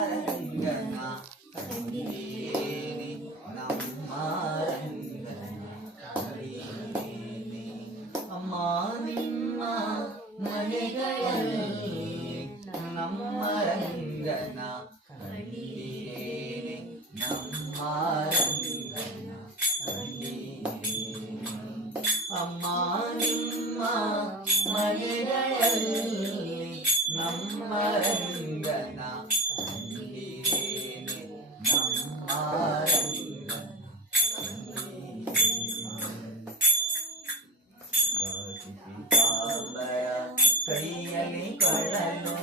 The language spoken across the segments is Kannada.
ರಂಗನ ಕಂಡೀರೇನೆ ನಮ್ಮ ರಂಗನ ಕಂಡೀರೇನೆ ಅಮ್ಮ ನಿಮ್ಮ ಮನೆಗಳಲ್ಲಿ ನಮ್ಮ ರಂಗನ ಕಂಡೀರೇನೆ ನಮ್ಮ ರಂಗನ ಕಂಡೀರೇನೆ ಅಮ್ಮ ನಿಮ್ಮ ಮನೆಗಳಲ್ಲಿ ನಮ್ಮ ರಂಗನ ಕಂಡೀರೇನೆ ನಮ್ಮ ರಂಗನ ಕಂಡೀರೇನೆ ಕೈಯಲ್ಲಿ ಕಳಲು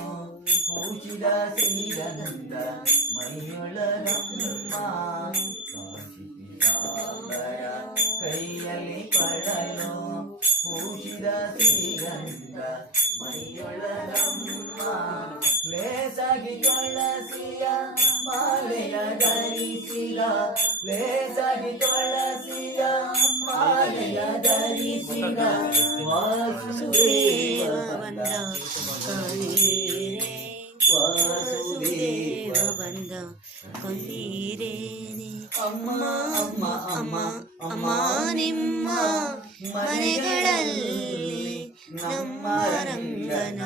ಪೂಜಿದ ಶ್ರೀಗಂಧ ಮೈಯೊಳಗಮ್ಮ ಕೈಯಲ್ಲಿ ಕಳಲು ಪೂಜಿದ ಶ್ರೀಗಂಧ ಮೈಯೊಳಗಮ್ಮ ಲೇಸಾಗಿ ತುಳಸಿಯ ಮಾಲೆಯ ಧರಿಸಿದ ಲೇಸಾಗಿ ತುಳಸಿಯ ಮಾಲೆಯ ಧರಿಸಿದ ವಾಸುದೇವ ಬಂದ ವಾಸುದೇವ ಬಂದ ಕಂಡೀರೇನೆ ಅಮ್ಮ ಅಮ್ಮ ಅಮ್ಮ ಅಮ್ಮ ನಿಮ್ಮ ಮನೆಗಳಲ್ಲಿ ನಮ್ಮ ರಂಗನ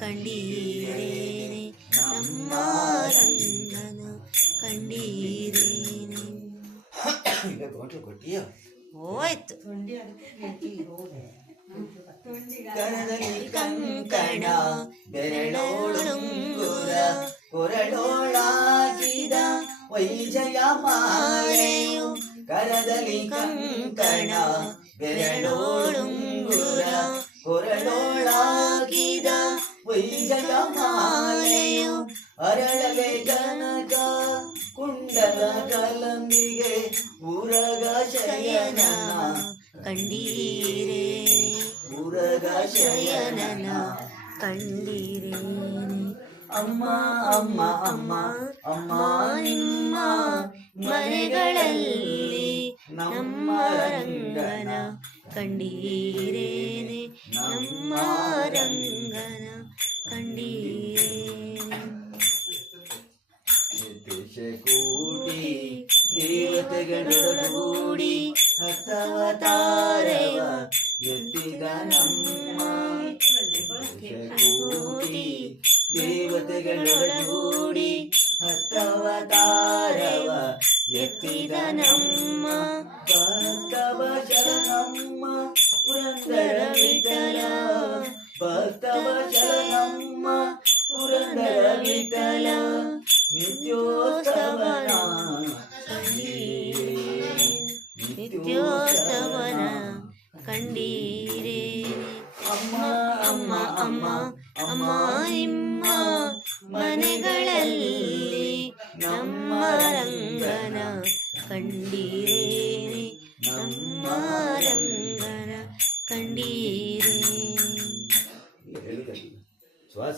ಕಂಡೀರೇನೆ ನಮ್ಮ ರಂಗನ ಕಂಡೀರೇನೆ ಹೋಯ್ತು ಕರದಲ್ಲಿ ಕಂಕಣ ಬೆರಳೋಳುಂಗುರ ಕೊರಳೋಳಾಗಿದ ವೈಜಯ ಮಾಲೆಯು ಕರದಲ್ಲಿ ಕಂಕಣ ಬೆರಳೋಳುಂಗುರ ಕೊರಳೋಳಾಗಿದ ವೈಜಯ ಮಾಲೆಯು ಅರಳಲೆ ಜನಕ ಕುಂಡಲ ಕಲಂಬಿಗೆ ಉರಗ ಶಯನ ಕಂಡೀರೆ ಉರಗ ಶಯನನ ಕಂಡೀರೇನೆ ಅಮ್ಮ ಅಮ್ಮ ಅಮ್ಮ ಅಮ್ಮ ನಿಮ್ಮ ಮನೆಗಳಲ್ಲಿ ನಮ್ಮ ರಂಗನ ಕಂಡೀರೇನೆ ನಮ್ಮ ರಂಗನ ಕಂಡೀರೇನೆ ಕೂಡಿ ದೇವತೆಗಳೊಡಗೂಡಿ ಹತ್ತವತಾರವ ಎತ್ತಿದ ನಮ್ಮ ಕೂಡಿ ದೇವತೆಗಳೊಡಗೂಡಿ ಹತ್ತವತಾರವ ಎತ್ತಿದ ನಮ್ಮ ಭಕ್ತವ ಶರಣಮ್ಮ ಪುರಂದರ ವಿಠಲ ಭಕ್ತವ ಶರಣಮ್ಮ ಪುರಂದರ ವಿಠಲ ನಿತ್ಯೋತ್ಸವನ ನಿತ್ಯೋತ್ಸವನ ಕಂಡೀರೆ ಅಮ್ಮ ಅಮ್ಮ ಅಮ್ಮ ಅಮ್ಮ ನಿಮ್ಮ ಮನೆಗಳಲ್ಲಿ ನಮ್ಮ ರಂಗನ ಕಂಡೀರೇನೆ ನಮ್ಮ ರಂಗನ ಕಂಡೀರೆ ಶ್ವಾಸ